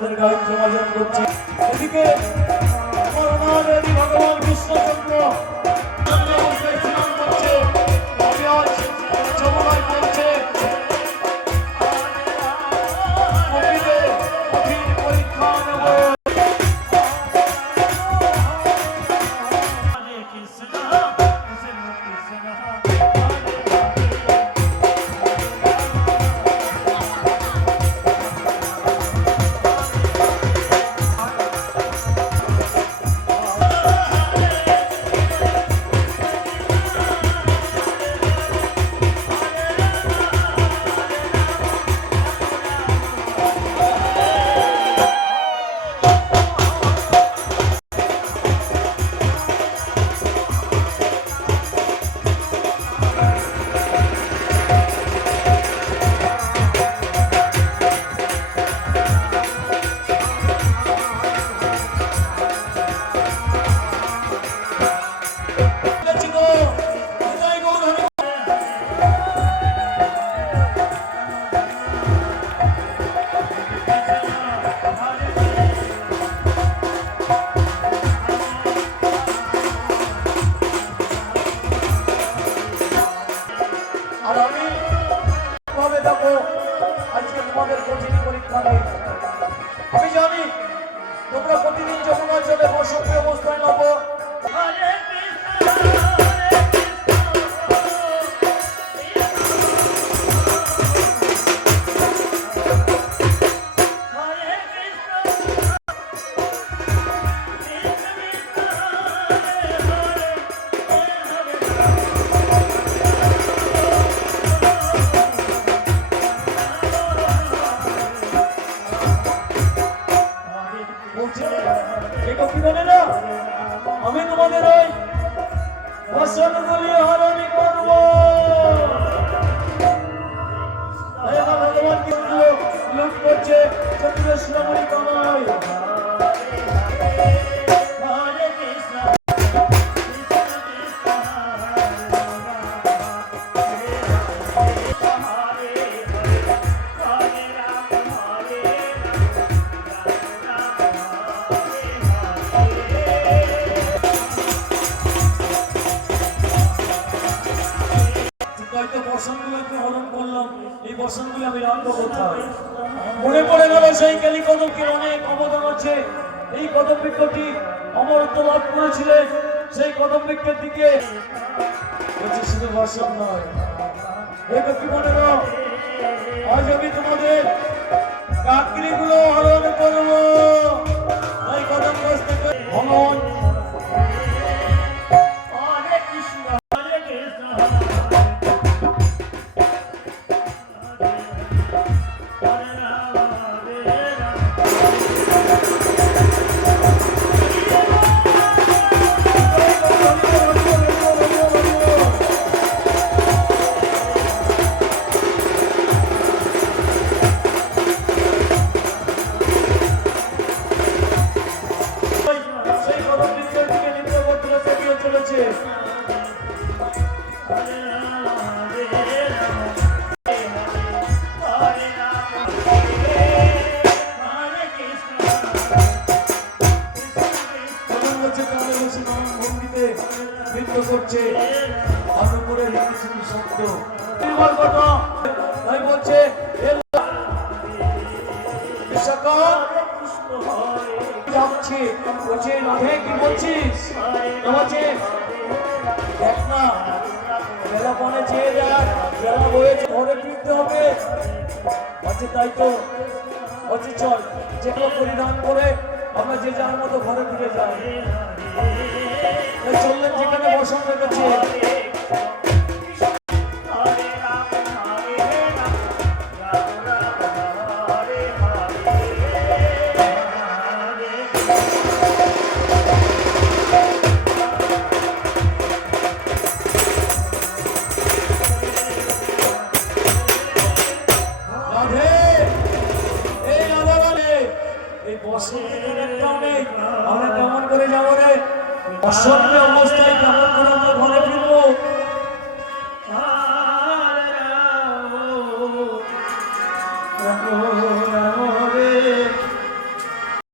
তাদের গায়ত্রী বাজন করছে। এদিকে ভগবান কৃষ্ণচন্দ্র স্নান করছে। আমি আজ যমুনায় পড়ছে কঠিন পরীক্ষা নেব। আর আমি ভাবে দেখো আজকে তোমাদের কঠিন পরীক্ষা নেই। আমি জানি তোমরা প্রতিদিন যমুনা জলে বসন্ত অবস্থায় নামো। আমি তোমাদের ওই বসনগুলি হরণ করব। ভগবান কিন্তু লুট করছে চন্দ্রশ্রমণী কমায়। মনে পড়ে গেল সেই কালী কদমকের অনেক অবদান আছে। এই কদম বৃক্ষটি অমরত্ব লাভ করেছিলেন। সেই কদম বৃক্ষের দিকে শুধু বর্ষণ নয়, কি মনে করো আজ আমি তোমাদের কাকরি গুলো হরণ করবো। এই কদম গাছ থেকে ভগবান করছে অনুপুরে হিন্দু শব্দ তাই বলছে যাচ্ছি বলছে রাধে কি বলছিস বলছে দেখ না বেলা পনে চেয়ে দেখ বেলা বয়েছে ঘরে ফিরতে হবে। বলছে তাই তো বলছে চল যেগুলো পরিধান করে আমরা যে যার মতো ঘরে ফিরে যাই। চললেন যেখানে বসন রেখেছে। আমরা কেমন করে যাবো রে? অসভ্য অবস্থায় কেমন করে আমরা ঘরে ফিরবো? রাখো